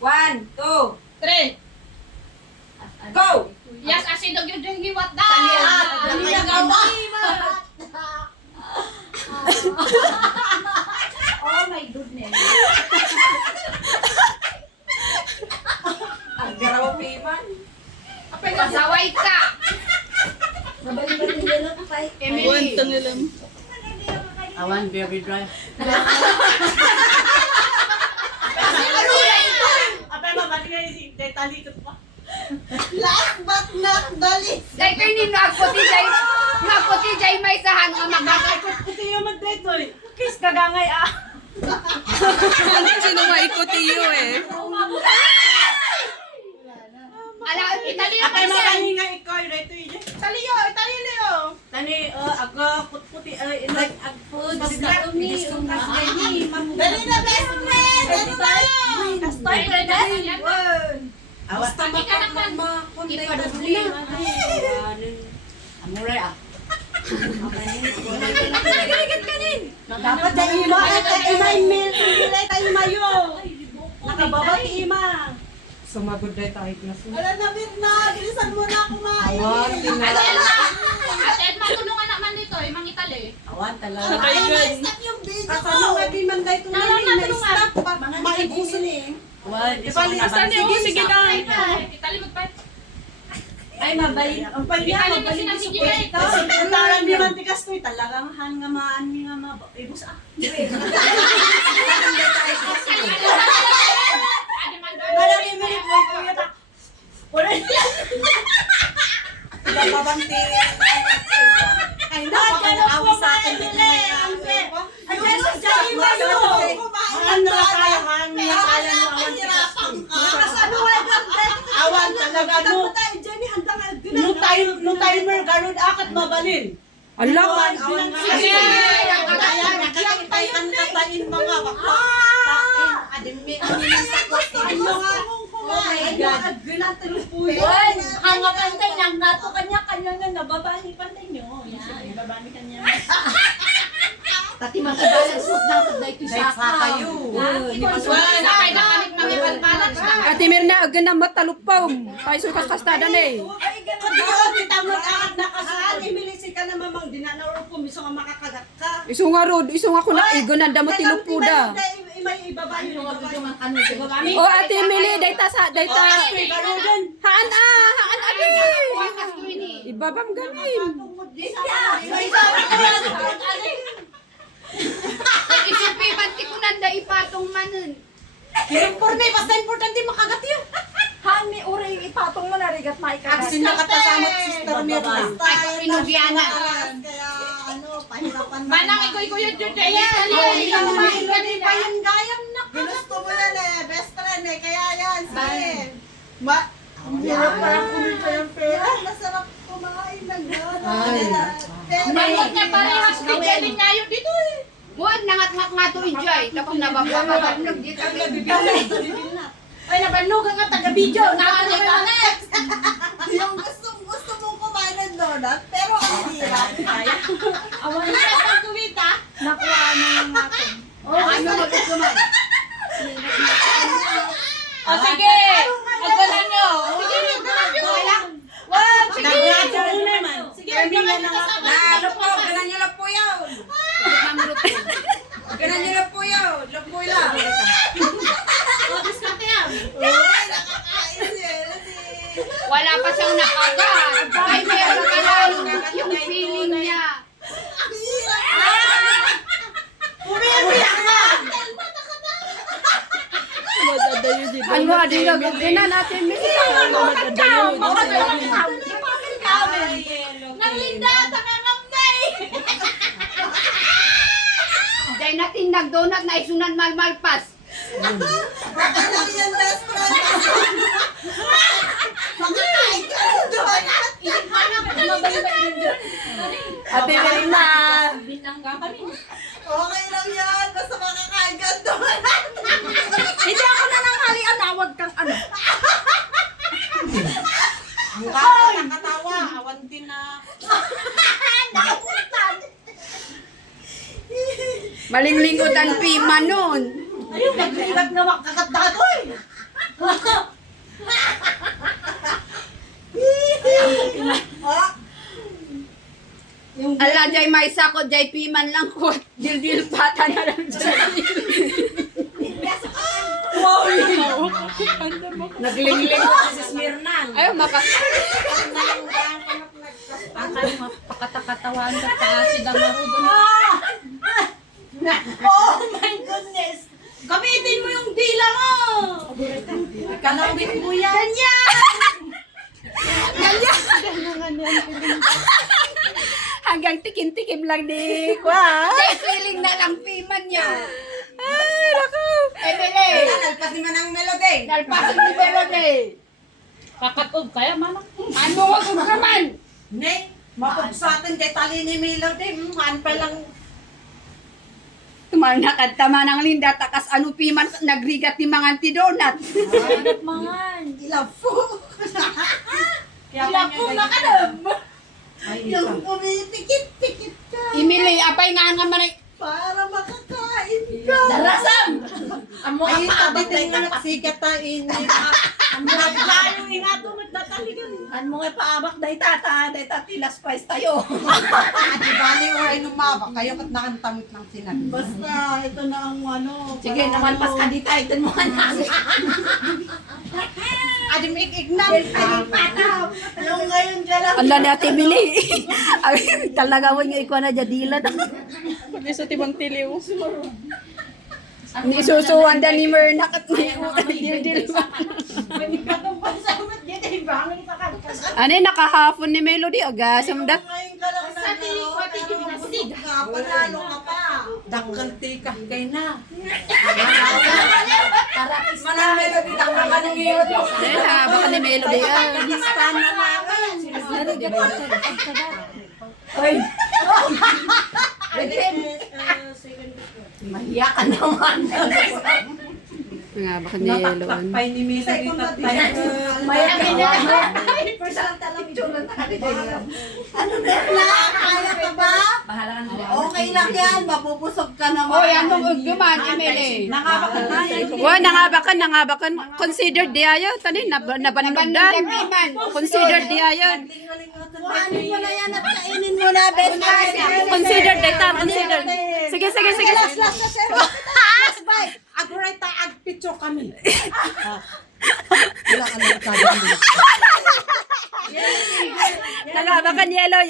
1, 2, 3. go! Yes, asidog yung hiwat daw. Dali na. Oh my goodness. Ang garaw piman. Pasaway ka. Emily. Awan, very dry. Apa yang mabalik na si Tali ko pa? Last but not the least. Dahil kayo nino, nagputi jay may sahan nga makakakot. Kuti yung mag-date oy. Kiss kagangay ah. Sino maikutiyo eh? Ala, itali Apa naman yang siya. mabalik nga ikaw dito yun? Italiyo, Leo. Tani, aga put-puti like ag food. Dali na, best friend. Ano ba? Awas Hindi ka naman. Ipaduli. Amuray ah. Dapat tayo ima. Ima email. Email tayo mayo. Nakababa ni ima. Sumagod na tayo na sumagod. Wala na, Mirna. Bilisan mo na kumain. Ate Edma, tulungan naman dito, Mang Itali. Awan talaga. Ay, na-stop yung video ko. Kasano nga di man dahil tuloy. Na-stop. Maibusin eh. Awan, ipalitan niyo. Sige na. Itali magpahit. Ay, mabalik. Ang palya, Itali mo mabalik sinang sa sige kwento. Ang taran ni Mantikas to, talagang han nga maan ni nga ibus ah. Wala ni Mili ko kuya ta. Wala. Babanti. Ay na pa na awi sa akin dito ngayon. Ay, dyan mayo. Ano na kaya han nga kaya mo awan Mahirapan ka. Kasano nga dyan, Brett? awan talaga no. Tayo dyan, handang No timer garud akat mabalin. Ala, Awan Sige. kaya nakakitayan katain mga bakla. Tain adimi amin takot ano nga. Oh my God. Uy, hanga pantay lang nato kanya nga nababani pantay nyo. Yan, ibabani kanya. Tati makibalang suot na ito dahil Sa kayo. Wala kay nakamit balance na. Ate Mirna, agad na matalupaw. Paisoy kas kastada na eh. Ay, ganun. Kita mo at nakasaan. Imilisi ka na mamang dinanaro po. Miso nga makakagat ka. Iso nga rod, iso nga ko na igonan da mo tilupuda. May ibabayo yung O Ate Emily, dayta haan abi. Ibabam gamin. Isipi, banti ko nanda ipatong manun. Importante, basta importante makagat yun. Hani, uri, ipatong mo na rigat maikagat. Sino katasamot sister Mirna? Ay, pinugiana. Kaya ano, pahirapan na. Manang ikoy-koy yung Jay. Ginusto mo yan eh, best friend eh, kaya yan, sige. Ang hirap parang kumita yung pera. Masarap kumain ng gano'n. Bakit niya parehas kay Jelly ngayo dito eh. Huwag nangat-ngat nga to enjoy. Tapos nabababanog dito. Ay, nabanugan nga taga-video. Nakalimutan. Yung gusto mong kumain ng donut, pero ang hirap. Awan na pag kumita. Nakuha na yung natin. Ano magkukuman? O sige. Agdalan nyo. Sige, agdalan nyo. Wag, sige. Nagradyo naman. Sige, ganan na nga. Lupo, ganan nyo lupo yun. Ganan nyo lupo yun. Lupo lang. Uy, nakakain siya. Wala pa siyang nakagat. Ay, meron ka lang yung feeling niya. Umiiyak ka. Madadayo dito. Ano adi gagawin natin Mirna? Madadayo dito. Nang linda, tangangamnay. Dahil natin nag-donut na isunan malmalpas. Okay lang yan, best friend. Makakain ka ng donut. Ate Mirna. Okay lang yan, basta makakain ka ng donut. Hindi ako na nang halian na, huwag kang ano. Mukha ka nakatawa. Awantin na. Malinglingot ang pima nun. Ayun, naglilag na makagat na to eh. may sakot jay piman lang ko. Dil-dil pata na lang dyan. Naglingling ko si Smirnan. Ayaw, Ang kanyang mapakatakatawan ka kasi damarugan. Oh my goodness! Gamitin mo yung dila mo! Kanawin mo yan. Hanggang tikim-tikim lang di ko ah. jay feeling na lang piman niya. Ay, naku. Emily, Nalpas naman ang melody! nalpasan ni Melody. Kakatob kaya manang. Ano mo kung naman? Ne, mapagsatin kay tali ni Melody. Han pa lang. Tumal na kadtama ng linda takas ano piman nagrigat ni mga antidonat. Ilafo! Ilapo na ka na. Yung pumipikit-pikit ka. Emily, apay nga nga man Para makakain ka. Darasam! Amo Ay, ang tabitin paabak mo nagsigat na ini. Ang naglayo ingato magtataligan. An mo nga paabak day tilas spice tayo. Ati bali o ay numabak. Kayo kat nakantamit ng sinabi. Basta, ito na ang ano. Sige naman pas ka di tayo mo na. Adi mo ignan. Yung ngayon dyan lang. Ala ni Ate Mili. Ay, talaga mo yung ikaw na jadilan. Biso tibang tiliw. Ni susuwan da ni Merna kat may dil-dil. Ano nakahapon ni Melody agasam dat. Ngayon ka lang na panalo ka pa. Dakal tika kay na. Manang melody lang naman ang iyot mo. Ay, baka ni Melody ah. Stand na naman. Oy. Mahiya ka naman. Nga baka ni Eloan. Nataktakpay ni Melody tatay. Maya ka niya. Ano Kaya ka ba? Bahala ka na. Okay lang yan. Mapupusog ka naman. Oy, anong ugduman, Emily? Nangabakan. Considered di ayo. Tanin, nabanundan. Considered di ayo. Kuhanin mo na yan at kainin mo na. Best friend. Considered day ta, considered. Sige. Last na sir. Last bite. Agray ta agpicture kami. Wala ka lang sabi. Nangabakan ni Elo.